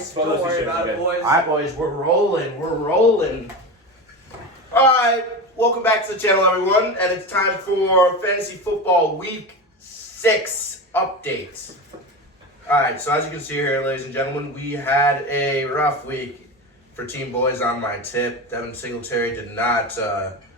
Don't worry about it, boys. Alright, boys, we're rolling. Alright, welcome back to the channel, everyone. And it's time for Fantasy Football Week 6 updates. Alright, so as you can see here, ladies and gentlemen, we had a rough week for Team Boys on my tip. Devin Singletary did not...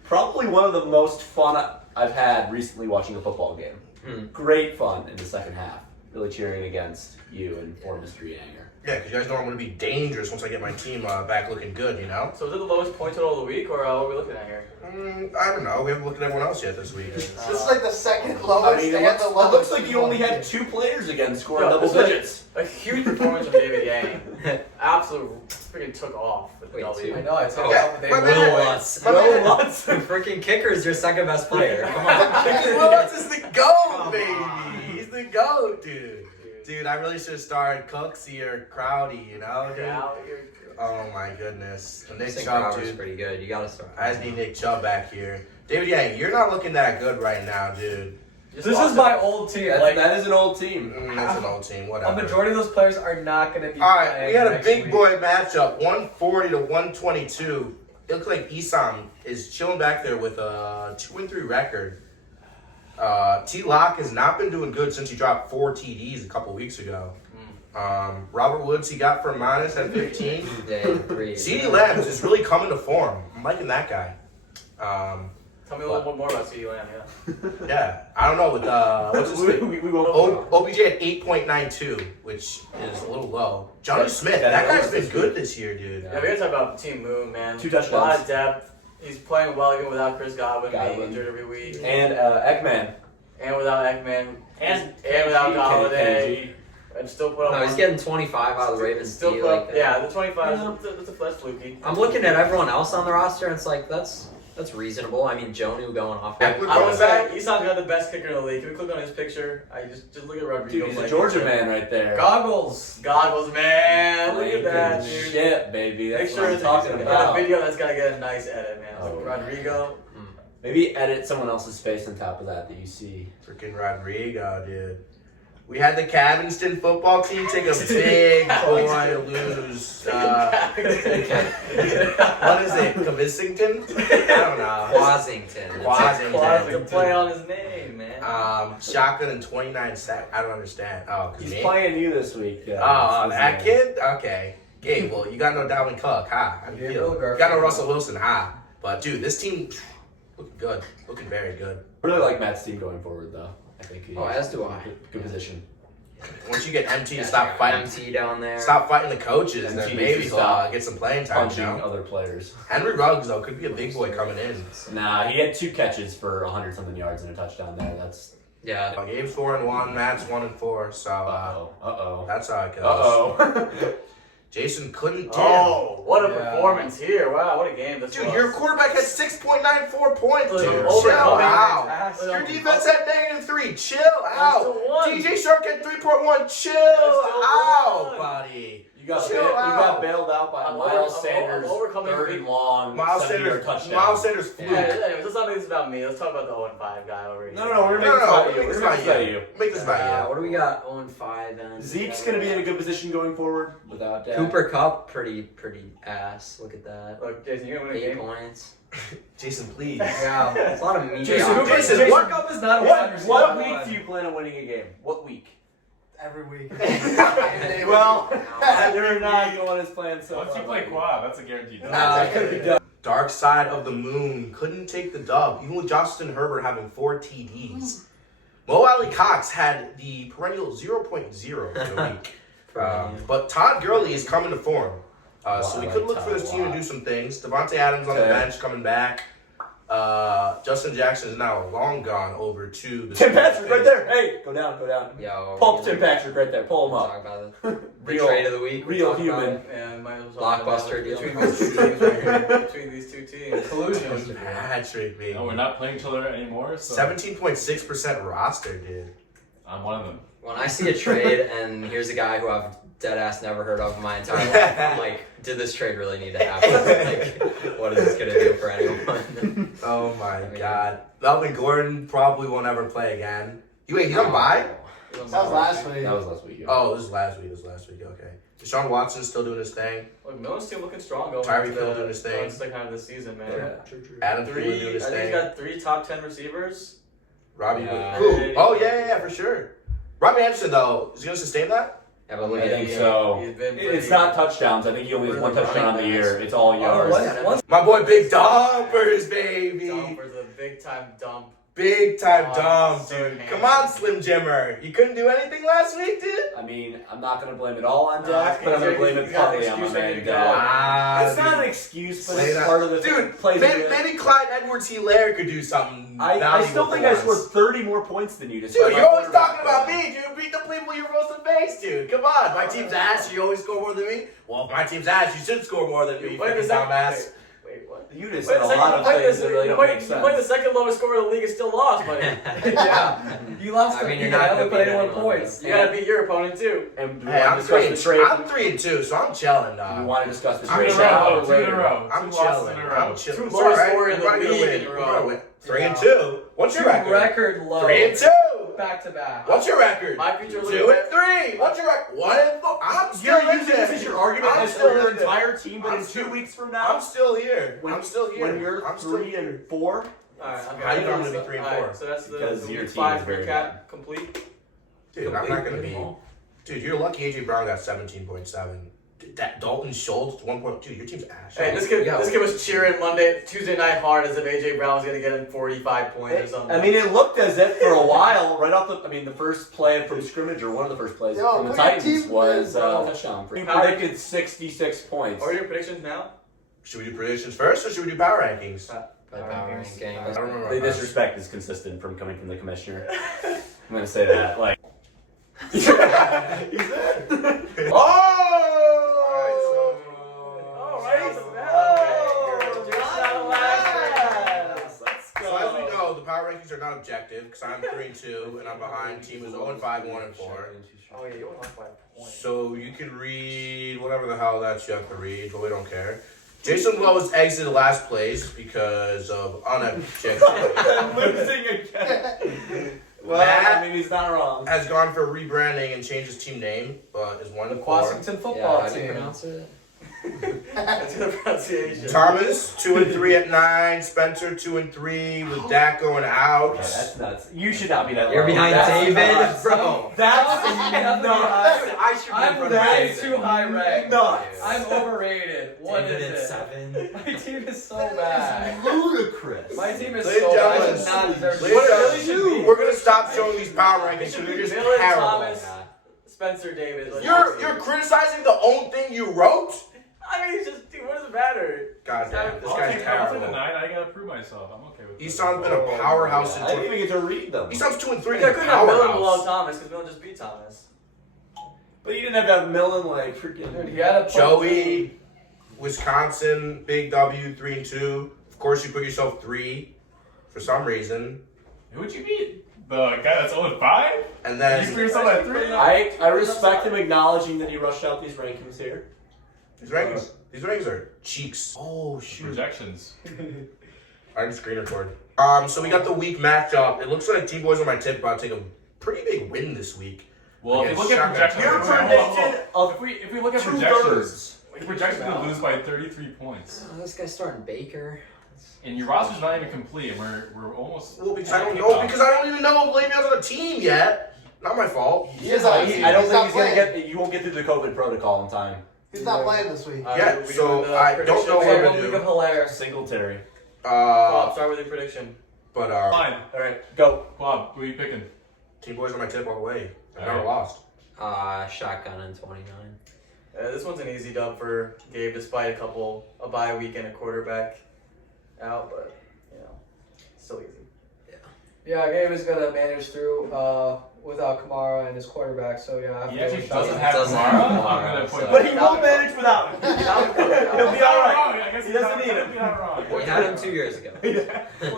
Probably one of the most fun I've had recently watching a football game. Great fun in the second half. Really cheering against you and for Mr. Yanger. Yeah, because you guys know I'm going to be dangerous once I get my team back looking good, you know? So is it the lowest point total of the week, or what are we looking at here? I don't know. We haven't looked at everyone else yet this week. This is like the second lowest and the It lowest. looks like you only had 2 players again scoring double this was digits. A huge performance from David Yang. Absolutely freaking took off with the W. I know, I told Yeah, you. my Will man. Lutz. My Will man. Lutz. The freaking kicker is your second best player. Come on. Will Lutz is the GOAT, Come baby. on. He's the GOAT, dude. Dude, I really should have started Cooksey or Crowdy, you know, dude? Oh my goodness. Nick St. Chubb, Crowder's dude. pretty good. You gotta start. I just need Nick Chubb back here. David Yang, you're not looking that good right now, dude. This is my old team. That is an old team. It's an old team, A whatever. majority of those players are not going to be. Alright, we had a next big week. boy matchup, 140 to 122. It looks like Esam is chilling back there with a 2-3 record. T-Lock has not been doing good since he dropped 4 TDs a couple weeks ago. Robert Woods he got for minus at 15. CeeDee Lamb is just really coming to form. I'm liking that guy. Tell me a little bit more about CeeDee Lamb, yeah. Yeah, I don't know with what's his name? we won't. OBJ at 8.92, which is a little low. Johnny Smith, that guy's been good this year, dude. Yeah, we gotta talk about Team Moon, man. 2 touchdowns. A lot of depth. He's playing well even without Chris Godwin being Godwin. injured every week. And Ekman. And without Ekman. And without KG. Galladay. And still put up No, he's getting 25 out of the Ravens. Still D, put up, like, yeah, the 25, Yeah. that's fluky. I'm looking at everyone else on the roster, and it's like that's reasonable. I mean, Jonu going off. Yeah, I would say Esau's got the best kicker in the league. Can we click on his picture? I just look at Rodrigo. Dude, he's a playing Georgia kicker. man right there. Goggles. Goggles, man. Look at that, Blanking dude. Shit, baby. Make That's sure what I'm it's talking a about. video that's gotta get a nice edit, man. Oh, Look, Rodrigo. Maybe edit someone else's face on top of that you see. Freaking Rodrigo, dude. We had the Cavinston football team take a big boy to lose. What is it? Cavissington? I don't know. Washington. To play on his name, man. Shotgun and 29 sacks. I don't understand. Oh, because He's me? playing you this week. Oh, that kid? Okay. Gabe, well, you got no Dalvin Cook, huh? How do you feel? You got no Russell Wilson, huh? But, dude, this team looking good. Looking very good. I really like Matt's team going forward, though. I think he's as do I. Good position. Once you get MT to stop fighting, MT down there. stop fighting the coaches, MT then needs maybe to he'll stop get some playing time, you Punching know? other players. Henry Ruggs, though, could be a big boy coming in. Nah, he had 2 catches for 100-something yards and a touchdown there. That's Yeah. Gabe's 4-1, Matt's 1-4, so uh-oh. that's how it goes. Uh-oh. Jason couldn't do. Oh, what a Yeah. performance here. Wow, what a game this Dude, was. your quarterback had 6.94 points, dude. Dude, Chill overcoming out. it. Your defense had -3. Chill still out. won. DJ Shark had 3.1. Chill still out, won. buddy. You got, Chill out. you got bailed out by I'm Miles I'm Sanders, overcoming 3rd and long, Miles 70-yard Sanders. touchdown. Miles Sanders flew. Yeah, anyways, let's not make this about me. Let's talk about the 0-5 guy over here. No, we're No, making this about make you. this We're about making this about you. you. Make this about What do we got? 0-5 and Zeke's going to be in a good position going forward without doubt. Cooper Cup, pretty ass. Look at that. Look, Jason, you're going to win a 8 game. points. you. Jason, please. Yeah, it's a lot of media. Jason, Work up is not a wide receiver What one. week do you plan on winning a game? What week? Every week. Well, they're not going as planned so Once far. you play quad, that's a guaranteed. It could be done. Dark side of the moon couldn't take the dub, even with Justin Herbert having 4 TDs. Mo Alley Cox had the perennial 0.0 for the week. But Todd Gurley is coming to form. So we could look for this team to do some things. Devontae Adams on the bench coming back. Justin Jackson is now long gone over to the Tim Patrick right there. Hey, go down. Yo, Pull up Tim Patrick right there. Pull him up. Talk about it. The Real- trade of the week. real Talk about human. it. Yeah, might as well talk Blockbuster about deal. between these two teams right here. Between these two teams. Collusion. Patrick, baby. No, we're not playing each other anymore, so 17.6% roster, dude. I'm one of them. When I see a trade and here's a guy who I've dead ass never heard of in my entire life, I'm like, did this trade really need to happen? Like, what is this gonna do for anyone? Oh my god. Melvin Gordon probably won't ever play again. Wait, he's on bye? He's on That was my last team. week. That was last week. Yeah. Oh, this is last week. Okay. Deshaun Watson's still doing his thing. Look, Miller's team looking strong going Tyreek into Hill doing his thing. the second half of the season, man. Yeah. Adam Thielen doing I his think he's thing. got 3 top 10 receivers. Robbie, Yeah. who? Oh yeah, for sure. Robbie Anderson though, is he gonna sustain that? Yeah, but look I at think him. so. He's been It's pretty- not touchdowns. I think he only has one touchdown on the year. It's all yards. Once My boy Big Dumpers, baby. Dump for the big time dump. Big time Oh, dump, so dude. handsome. Come on, Slim Jimmer. You couldn't do anything last week, dude? I mean, I'm not going to blame it all on No, Dak, but I'm going to blame it he's got an partly on my excuse ready man to go. Dak. Ah, It's not an dude. excuse, but Say it's that. part of the Dude, plays. maybe Clyde Edwards-Helaire could do something. I still think I valuable scored for us. 30 more points than you. Dude, despite you're my always talking quarterback about play. me, dude. Beat the people you're supposed to face, dude. Come on. My team's ass. You always score more than me. Well, if my team's ass, you should score more than me. You played the Fucking second. dumbass. Wait, what? You just Wait said a a second. lot You of played things the- that really you don't played- make You played the sense. second lowest scorer in the league and still lost, buddy. yeah, you lost. I mean, you you're not only gonna put beat 81 anyone, points. You gotta beat your opponent too. And do we Hey, want I'm to discuss 3 the and trade? I'm 3 and 2, so I'm chilling, Do we dog. want to discuss the I'm trade Two in a chilling. now row. or 2 in a later? row. I'm 2 losses chilling. in a row. I'm chilling. Two It's lowest alright. scorer in the We're gonna league win. in a We're row. gonna win. 3 and Yeah. 2. What's your record? Record low. 3 and 2. Back to back. What's your record? My future 2 looking and 3. What's your record? 1 and 4. I'm still You're in using this as your argument I'm as still for your in there. entire team, but I'm in still- 2 weeks from I'm now, still here. when- I'm still here. when you're I'm still 3 here. and 4, Alright, okay. How do you know I'm gonna be 3 and 4? Alright, so that's the Because your week team 5 is very recap complete. Dude, I'm not gonna be. Dude, you're lucky AJ Brown got 17.7. That Dalton Schultz 1.2. Your team's ass. Hey, this kid was cheering Tuesday night hard as if AJ Brown was gonna get in 45 points or something. I mean, it looked as if for a while, right off the first play from scrimmage, or one of the first plays Yo, from the put your Titans team was in, bro. touchdown. He Power- predicted 66 points. Are your predictions now? Should we do predictions first or should we do power rankings? By power ranking. I don't remember. The disrespect is consistent from coming from the commissioner. I'm gonna say that. Like, he's in. Oh! Oh, right off the bat. Oh, Okay, just out of last yes. Let's go. So as we know, the power rankings are not objective because I'm 3 and 2 and I'm behind. Team is 0 and 5, 1 and 4. Oh yeah, you went off by a point. So you can read whatever the hell that you have to read, but we don't care. Jason Wells exited last place because of unobjectivity. Losing again. Well, Matt I mean, he's not wrong. has gone for rebranding and changed his team name, but is 1 The and 4. Quasington Yeah, football how do you team. pronounce it? That's the pronunciation. Thomas 2 and 3 at 9. Spencer 2 and 3 with Dak going out. Okay, that's nuts. You should not be that You're low. behind That's David, nuts. bro. That's Nothing nuts. behind- I should be in I'm front of way David. too high ranked. Nuts. I'm overrated. What David is at it? 7. My team is so bad. Ludicrous. My team is Ladies so and bad. I gentlemen, should not deserve Ladies and this. gentlemen, we're gonna stop showing these power rankings It because should they're be just Miller, terrible. Thomas, Spencer, David. Like, You're criticizing the own thing you wrote? I mean, it's just, dude, what does it matter? God damn, this I'll guy's take the terrible. 9. I gotta prove myself. I'm okay with it. Easton's been a powerhouse in I didn't 20. even get to read them. Easton's 2 and 3 I in couldn't have Miller below powerhouse. Thomas because Miller just beat Thomas. But you didn't have to have Millen like freaking. Dude, you gotta put Joey, Wisconsin, big W, 3 and 2. Of course, you put yourself 3 for some reason, Who'd you beat? The guy that's 0 and 5? and You then put yourself at 3? I respect him acknowledging that he rushed out these rankings here. these rankings are cheeks. Oh shoot! Projections. I can screen record. So we got the week matchup. It looks like T-Boys on my tip about to take a pretty big win this week. Well, if you look at Shotgun. projections, Your hold on, hold on. prediction of If we look at 2/3. projections, we projected to lose by 33 points, Oh, this guy's starting Baker. and your roster's not even complete. And we're almost. Well, because I don't know. Because I don't even know if Le'Veon's on the team yet. Not my fault. He is on the team. I don't He's think not he's gonna playing. get. You won't get through the COVID protocol in time. He's not playing this week. Yeah, we so doing the I don't know predictions? what we're One gonna week do. of Hilaire. Singletary. Bob, start with your prediction. But Fine. All right, go. Bob, who are you picking? T-Boys on my tip all the way. I never Alright. lost. Shotgun in 29. This one's an easy dub for Gabe, despite a bye week and a quarterback out, but you know, still easy. Yeah, Gabe is gonna manage through without Kamara and his quarterback. So yeah, I have He to go actually with doesn't Shotgun. have Doesn't Kamara. have I'm Kamara, gonna put so- that. But he won't manage without him. He'll be He's not all right. wrong. I guess He he's doesn't not- need him. he's not wrong. We had him 2 years ago.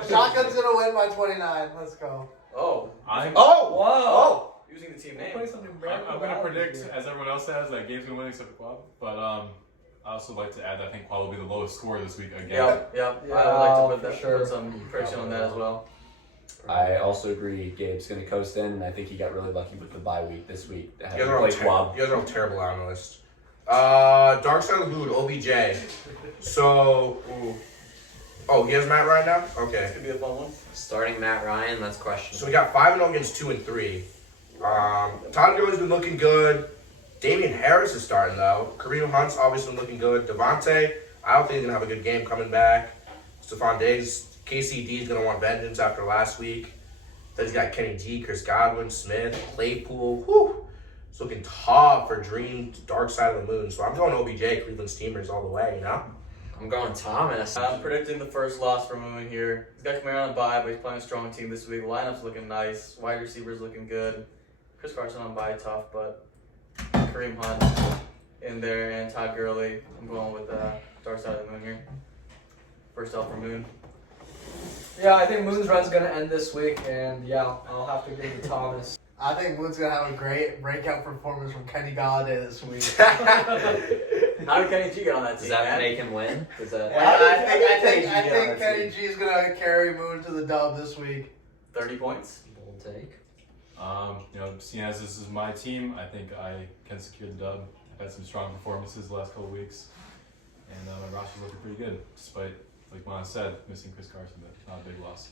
Shotgun's gonna win by 29. Let's go. Oh, I'm Whoa! using the team Play name. something I'm random gonna out predict, here. as everyone else has, that Gabe's gonna win except for Quab. But I also like to add that I think Quab will be the lowest scorer this week again. Yeah, I would Yeah, like to for sure. put some prediction on that as well. I also agree Gabe's going to coast in, and I think he got really lucky with the bye week this week. You guys are all terrible analysts. Dark Side of the Moon, OBJ. So, he has Matt Ryan now? Okay. This could be a fun one. Starting Matt Ryan, that's questionable. So we got 5-0 against 2 and 3. Todd Gurley's been looking good. Damian Harris is starting though. Kareem Hunt's obviously been looking good. Devontae, I don't think he's gonna have a good game coming back. Stephon Diggs, KCD is gonna want vengeance after last week. Then he's got Kenny G, Chris Godwin, Smith, Claypool. Whew. It's looking tough for Dream Dark Side of the Moon. So I'm going OBJ, Cleveland Steamers all the way, you know? I'm going Thomas. I'm predicting the first loss for Moon here. He's got Kamara on the bye, but he's playing a strong team this week. Lineup's looking nice. Wide receivers looking good. Chris Carson on bye, tough, but Kareem Hunt in there and Todd Gurley. I'm going with Dark Side of the Moon here. First out for Moon. Yeah, I think Moon's run's gonna end this week, and yeah, I'll have to agree with Thomas. I think Moon's gonna have a great breakout performance from Kenny Galladay this week. How did Kenny G get on that team? Does that man? make him win? Does that? I think Kenny G is gonna carry Moon to the dub this week. 30 points? Bold take. Seeing as this is my team, I think I can secure the dub. I've had some strong performances the last couple of weeks, and my roster's looking pretty good, despite, like Juan said, missing Chris Carson, but not a big loss.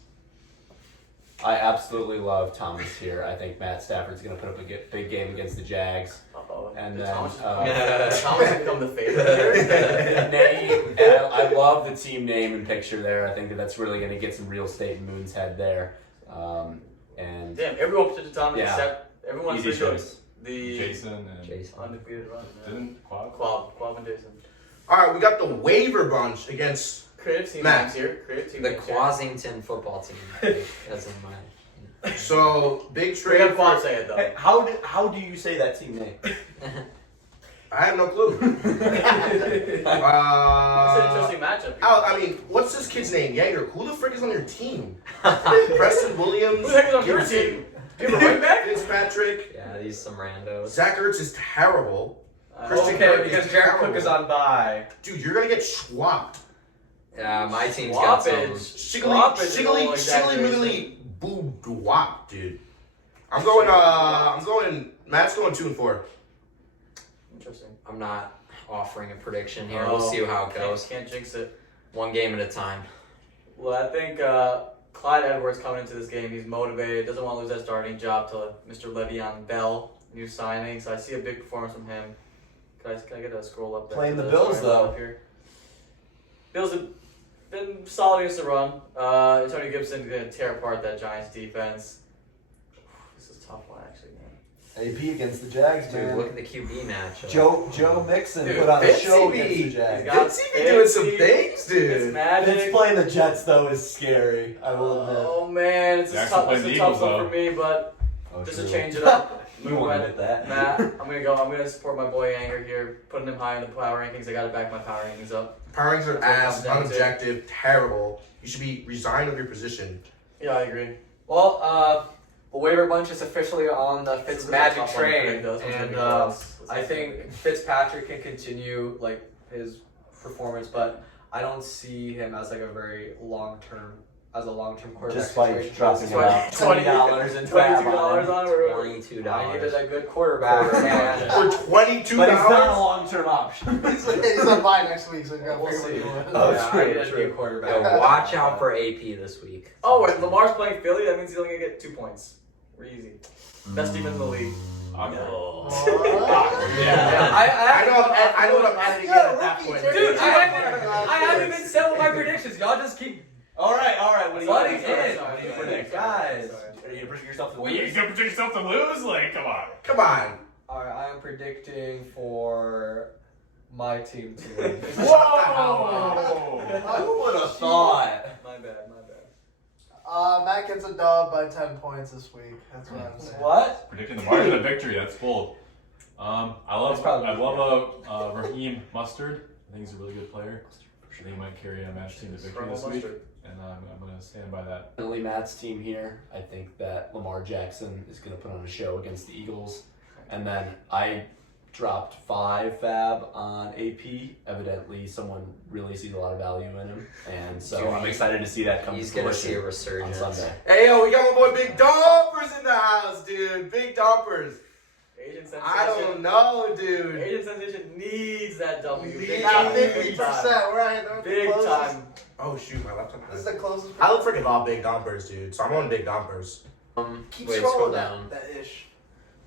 I absolutely love Thomas here. I think Matt Stafford's going to put up a big game against the Jags. Uh-oh. And Did then, Thomas become the favorite here? Name, and I love the team name and picture there. I think that's really going to get some real estate in Moon's head there. And Damn, everyone picked Thomas Yeah. except everyone's easy thinking choice. the Jason and Jason. undefeated run. didn't Quab? Quab and Jason. All right, we got the waiver bunch against Creative team Matt. names here. Creative team The names here. Quasington football team. That's in mine. so big We trade. have Quab say it though. Hey, how do you say that team name? I have no clue. It's an interesting matchup. Here. I mean, what's this kid's name? Yager. Who the frick is on your team? Preston Williams. Who the heck is on your Gibson, team? Do you have a running back? Fitzpatrick. Yeah, these some randos. Zach Ertz is terrible. Uh, Christian Okay, Kirk because is Jared terrible. Cook is on bye. Dude, you're gonna get swapped. Yeah, my team's got some. Swappage. Shiggly boo dwop, dude. I'm going Matt's going 2 and 4. Interesting. I'm not offering a prediction here. We'll see how it goes. Can't jinx it. One game at a time. Well, I think Clyde Edwards coming into this game, he's motivated, doesn't want to lose that starting job to Mr. Le'Veon Bell, new signing. So I see a big performance from him. Can I get a scroll up there? Playing to the Bills, starting lineup though. Here. Bills have been solid against the run. Antonio Gibson going to tear apart that Giants defense. This is a tough one, actually, man. AP against the Jags, Dude, look at the QB match. Joe Mixon Dude, put on a Fitzy show B. against the He's Jags. got Fitzy be doing some Fitzy, things, dude. It's magic. Vince playing the Jets though is scary. I will admit. Oh man, it's a Jackson tough, played it's the a tough Eagles, one though. for me, but Oh, just true. to change it up. You won't admit that. Matt, I'm gonna support my boy Anger here, putting him high in the power rankings. I gotta back my power rankings up. Power rankings are ass, That's what it comes down unobjective, terrible. You should be resigned of your position. Yeah, I agree. Well, the waiver bunch is officially on the This is a Fitzmagic tough one to train, predict, though. This one's gonna and be close. I think Fitzpatrick can continue like his performance, but I don't see him as like a very long-term quarterback. Just by situation. dropping Just about $20 in tab $22 on it. Or $22. I needed a good quarterback. and For $22? But it's not a long-term option. He's on bye next week, so you gotta We'll figure see. what you're doing. Oh, yeah, true, I needed a true. good quarterback. Yo, watch out for AP this week. Oh, and Lamar's playing Philly. That means he's only gonna get 2 points. We're easy. Best defense in the league. Yeah, I know what I'm adding in at that point. Dude, I haven't even said what my predictions. Y'all just keep. All right. What do you Flooding predict? in. What do you predict? Guys. Are you gonna predict yourself to Well, you lose? can predict yourself to lose? Like, come on. Come on. Alright, I am predicting for my team to win. Whoa! Who would have thought? My bad. Matt gets a dub by 10 points this week. That's what I'm saying. What? Predicting the margin of victory. That's bold. That's I love probably- Raheem Mustard. I think he's a really good player. I think he might carry a match team to victory this week, and I'm going to stand by that. Definitely Matt's team here. I think that Lamar Jackson is going to put on a show against the Eagles. And then I dropped 5 fab on AP. Evidently, someone really sees a lot of value in him, and so Dude, I'm excited to see that come He's to gonna see a fruition on resurgence. Sunday. Hey, yo, we got my boy Big Dumpers in the house, dude. Big Dumpers. Asian sensation. I don't know, dude. Asian sensation needs that W. Big Needs time. Not that. 50%. Big time. We're at the Big closest. time. Oh, shoot, my laptop. This is the closest. I look freaking love Big Dumpers, dude. So I'm on Big Dumpers. Keep Wait, scrolling scroll down. down. That ish.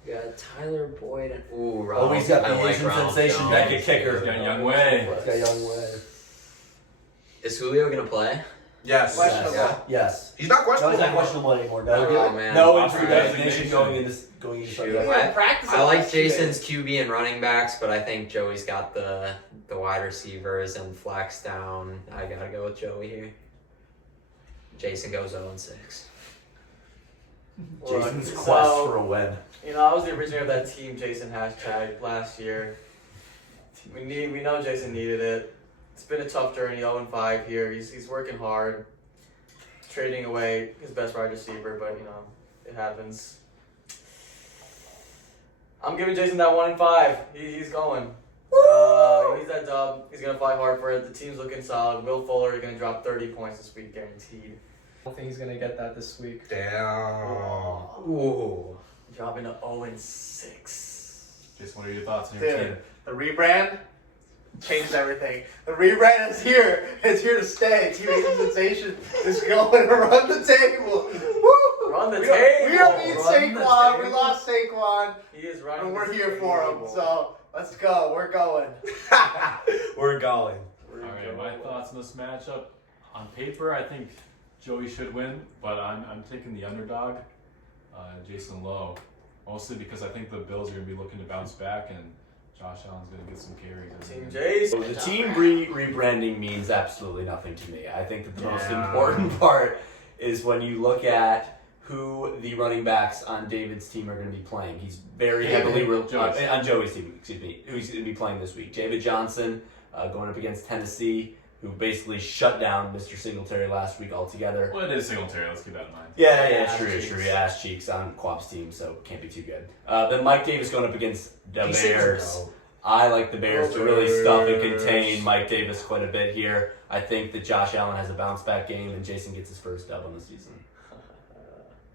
We got Tyler Boyd and ooh, Oh, he's got I the like Asian Ronald sensation Jones. back at kicker. He's got Young Wei. He's got Young Wei. Is Julio gonna play? Yes. Questionable. Yes. Yes. He's not No, questionable. he's not questionable anymore. No, Oh, man. no Off injury for designation designation. going into Shoot. Sunday. Yeah, practice I on like last 2 days. Jason's QB and running backs, but I think Joey's got the wide receivers and flex down. I gotta go with Joey here. Jason goes 0-6. Jason's Look, quest so, for a win. You know, I was the originator of that Team Jason hashtag last year. We know Jason needed it. It's been a tough journey, 0-5 here. He's working hard, trading away his best wide receiver, but you know, it happens. I'm giving Jason that 1-5. He's going. He needs that dub. He's gonna fight hard for it. The team's looking solid. Will Fuller is gonna drop 30 points this week, guaranteed. I don't think he's gonna get that this week. Damn. Ooh. Dropping to 0-6. Jason, what are your thoughts on your team? Dude, the rebrand changes everything. The rebrand is here. It's here to stay. Team Asian Sensation is going to run the table. Woo! Run the we table. We don't need Run the Saquon. We table. lost Saquon. He is running. And we're the here for him. table. So let's go. We're going. We're going. All right, my thoughts on this matchup. On paper, I think Joey should win, but I'm taking the underdog, Jason Lowe, mostly because I think the Bills are going to be looking to bounce back and Josh Allen's going to get some carries. Team Jason. So the team rebranding means absolutely nothing to me. I think that the most important part is when you look at who the running backs on David's team are going to be playing. He's very heavily on Joey's team, excuse me, who he's going to be playing this week. David Johnson going up against Tennessee, who basically shut down Mr. Singletary last week altogether. Well, it is Singletary, let's keep that in mind. Yeah, it's true. Ass cheeks on Quab's team, so can't be too good. Then Mike Davis going up against the Bears. I like the Bears to really stuff and contain Mike Davis quite a bit here. I think that Josh Allen has a bounce back game and Jason gets his first dub on the season.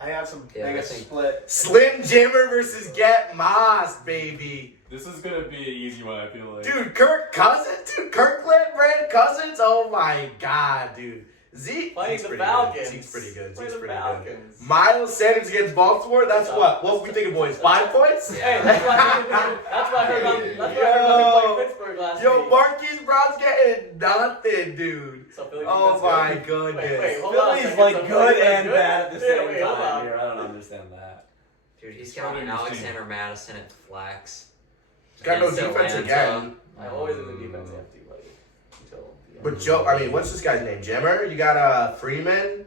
I have some Yeah, I mega think- split. Slim Jimmer versus Get Moss, baby. This is going to be an easy one, I feel like. Dude, Kirkland brand Cousins. Oh my god, dude. Zeke's Playing the pretty Falcons. good. Zeke's pretty good. Playing Zeke's the pretty good. Falcons. Miles Sanders against Baltimore. That's what? What we thinking, boys? 5 points? Hey, that's what I heard about playing Pittsburgh last Yo, week. Marquise Brown's getting nothing, dude. So Philly Oh defense my good? goodness. Wait, hold on a Philly's second. like So good Philly and good? bad at the Yeah, same wait, hold time on. here. I don't understand that. Dude, he's It's got really Alexander Madison at flex. He's got no Against defense Atlanta. again. I always in the defense empty, like, until the end. But Joe, I mean, what's this guy's name? Jimmer? You got Freeman,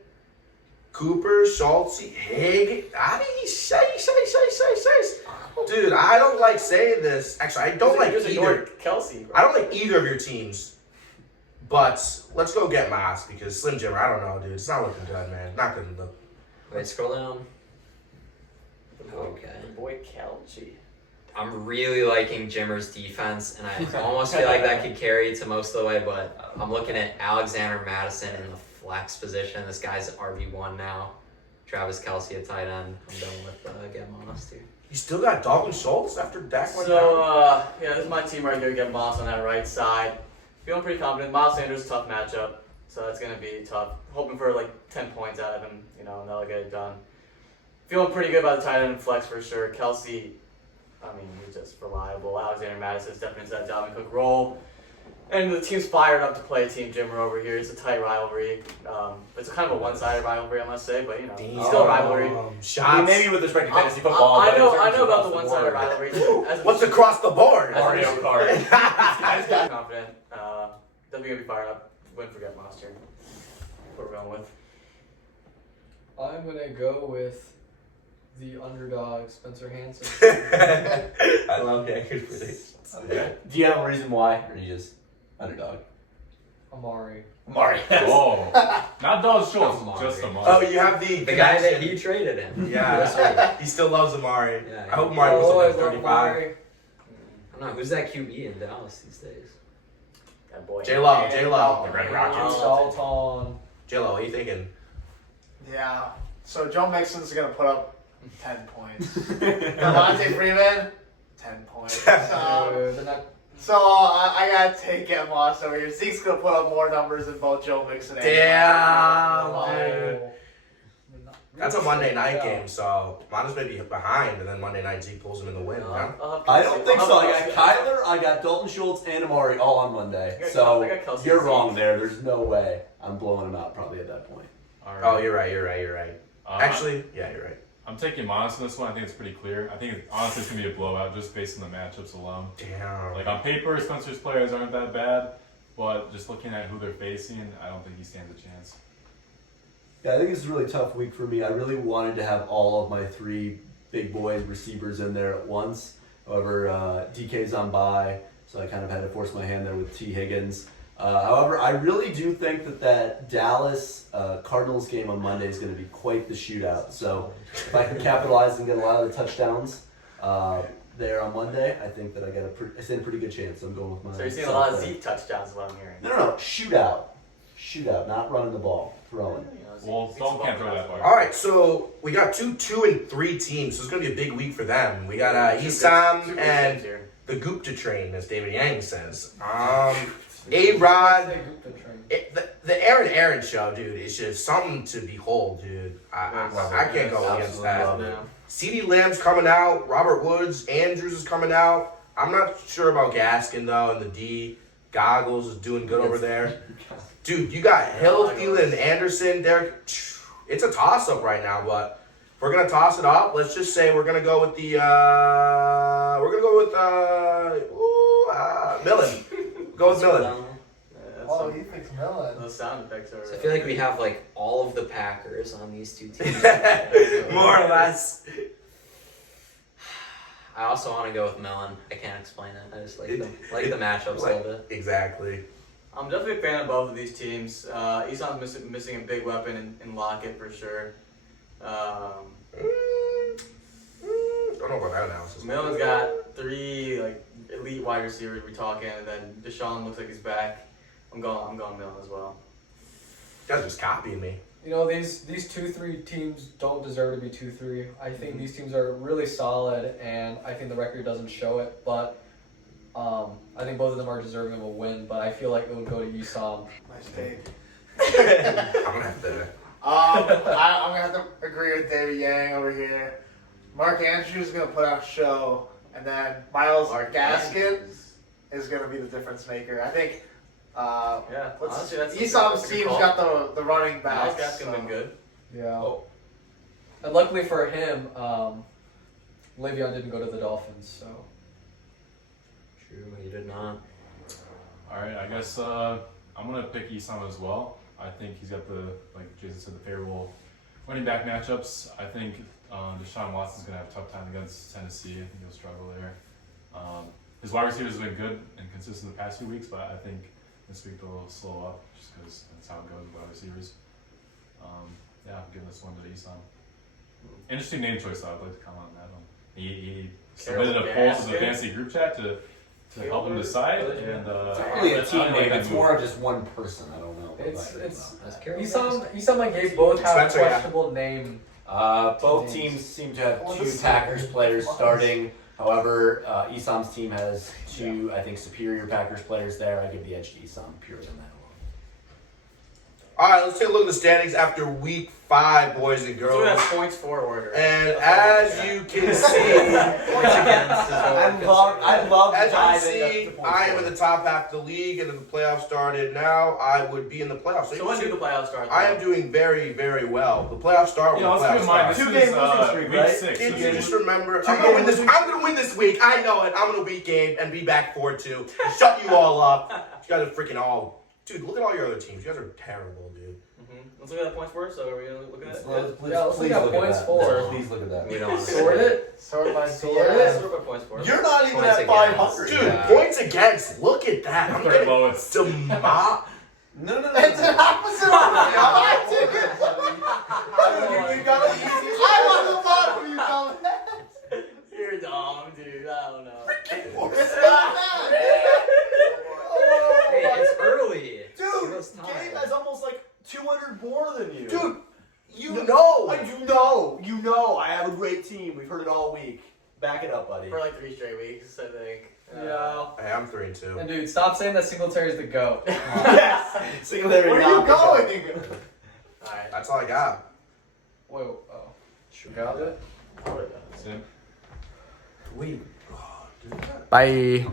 Cooper, Schultz, Hig. Dude, I don't like saying this. Actually, I don't like Just either. ignored Kelsey, bro. I don't like either of your teams. But let's go get Moss because Slim Jimmer, I don't know, dude. It's not looking good, man. Not good enough. Wait, scroll down. Okay. The boy Kelsey. I'm really liking Jimmer's defense, and I almost feel like that could carry to most of the way, but I'm looking at Alexander Madison in the flex position. This guy's RB1 now. Travis Kelsey at tight end. I'm done with Get Moss here. You still got Dalton Schultz after Dak went down? So, yeah, this is my team right here. Get Moss on that right side. Feeling pretty confident. Miles Sanders, tough matchup. So that's going to be tough. Hoping for like 10 points out of him, and they'll get it done. Feeling pretty good about the tight end and flex for sure. Kelsey, I mean, he's just reliable. Alexander Madison stepping into that Dalvin Cook role. And the team's fired up to play Team Jimmer over here. It's a tight rivalry. It's kind of a one-sided rivalry, I must say, but still a rivalry. Shots. I mean, maybe with respect to fantasy football. I but in know terms of about the across one-sided board, rivalry. What's across the board? Mario Kart. I'm confident. Definitely gonna be fired up. Win for Get Moss here. What we're going with. I'm gonna go with the underdog, Spencer Hansen. I love Yankees predictions. Okay. Do you have a reason why, or are you just underdog? Amari. Amari. Oh, not Dalton Schultz, Amari. just Amari. Oh, you have the guy that connection. he traded him. Yeah, he still loves Amari. Yeah, I hope Amari was I like love 35. Amari. I'm don't know. Who's that QB in Dallas these days? That boy. J-Lo, the Red Rockets. Dalton. J-Lo, what are you thinking? Yeah. So Joe Mixon's gonna put up 10 points. Devontae Freeman, 10 points. So I gotta take him lost over here. Zeke's gonna put up more numbers than both Joe Mixon and Damn, dude. That's a Monday night game, so Mona's maybe behind, and then Monday night Zeke pulls him in the win. I don't think so. I got Kyler, I got Dalton Schultz, and Amari all on Monday. So you're wrong there. There's no way I'm blowing him out probably at that point. All right. Oh, you're right. Actually, yeah, you're right. I'm taking Monas in this one. I think it's pretty clear. I think honestly it's gonna be a blowout just based on the matchups alone. Damn. Like on paper, Spencer's players aren't that bad, but just looking at who they're facing, I don't think he stands a chance. Yeah, I think it's a really tough week for me. I really wanted to have all of my 3 big boys receivers in there at once. However, DK's on bye, so I kind of had to force my hand there with T. Higgins. However, I really do think that Dallas Cardinals game on Monday is going to be quite the shootout. So if I can capitalize and get a lot of the touchdowns there on Monday, I think that I stand a pretty good chance. I'm going with my. So you're seeing a lot of Zeke touchdowns is what I'm hearing. No, shootout, not running the ball, throwing. Well, Dalton can't throw that far. All right, so we got 2, 2, and 3 teams, so it's gonna be a big week for them. We got Esam and the Gupta train, as David Yang says. A-Rod, the Aaron show, dude, is just something to behold, dude. I can't go against that. CeeDee Lamb's coming out. Robert Woods, Andrews is coming out. I'm not sure about Gaskin though, and the D. Goggles is doing good over there. Dude, you got Hill, Thielen, and Anderson. Derek, it's a toss-up right now, but if we're gonna toss it up, let's just say we're gonna go with the Millen. Go with Millen. Oh, he thinks Millen. Those sound effects are. So I feel like we have like all of the Packers on these 2 teams. More or less. I also want to go with Mellon. I can't explain it. I just like the matchups a little bit. Exactly. I'm definitely a fan of both of these teams. Eason's missing a big weapon in Lockett for sure. Don't know about that analysis. Millen's got 3 like elite wide receivers we're talking, and then Deshaun looks like he's back. I'm going Millen as well. You guys just copying me. You know, these 2-3 teams don't deserve to be 2-3. I think these teams are really solid, and I think the record doesn't show it. But I think both of them are deserving of a win. But I feel like it would go to Esam. Nice take. I'm gonna have to. I'm gonna have to agree with David Yang over here. Mark Andrews is gonna put on a show, and then Miles Gaskin is gonna be the difference maker. I think. Honestly, that's Esam's team's got the running back. Miles Gaskin been good. Yeah. Oh. And luckily for him, Le'Veon didn't go to the Dolphins, so. True, he did not. All right, I guess I'm gonna pick Esam as well. I think he's got like Jason said, the favorable running back matchups. I think Deshaun Watson's gonna have a tough time against Tennessee. I think he'll struggle there. His wide receivers have been good and consistent the past few weeks, but I think this week they'll slow up just because that's how it goes with wide receivers. Yeah, I'm giving this one to Esam. Interesting name choice, though. I'd like to comment on that one. He submitted a poll to the fantasy group chat to help him decide. And It's not really a team name. It's more of just one person. I don't know. Esam and Gabe both have a questionable name. Both teams seem to have 2 Packers players starting. However, Esam's team has 2, I think, superior Packers players there. I give the edge to Esam purely on that alone. All right, let's take a look at the standings after week 5, boys and girls. So we have points for order. And as you can see, I love as you see, I am in the top half of the league, and if the playoffs started now, I would be in the playoffs. So when do the playoffs start? I am doing very, very well. The playoffs start when the playoffs start. 2-game losing streak, week right? 6. Did you just remember? I'm gonna win this. I'm gonna win this week. I know it. I'm gonna beat Gabe and be back 4-2. Shut you all up. You guys are freaking all. Dude, look at all your other teams. You guys are terrible, dude. Let's look at that points first. So are we gonna look at it? Let's look at points for. Please look at that. We don't Sort it. Sort by Sort Yeah, it. let's look at points for. You're not even Points at against. 500. Dude, Yeah. points against. Look at that. I'm Third getting lowest. No. It's an opposite order. You got the easy. I'm on the bottom. You know that. You're dumb, dude. I don't know. Hey, it's early. Dude, Give us time. Gabe has almost like 200 more than you. Dude, you know. You know, I have a great team. We've heard it all week. Back it up, buddy. For like 3 straight weeks, I think. Yeah. Hey, I'm 3-2. And dude, stop saying that Singletary's the GOAT. Yes. Singletary. Where are you not the going? goat. Alright. That's all I got. Wait, oh. Got it? Sim. Wait. Oh, dude. Bye.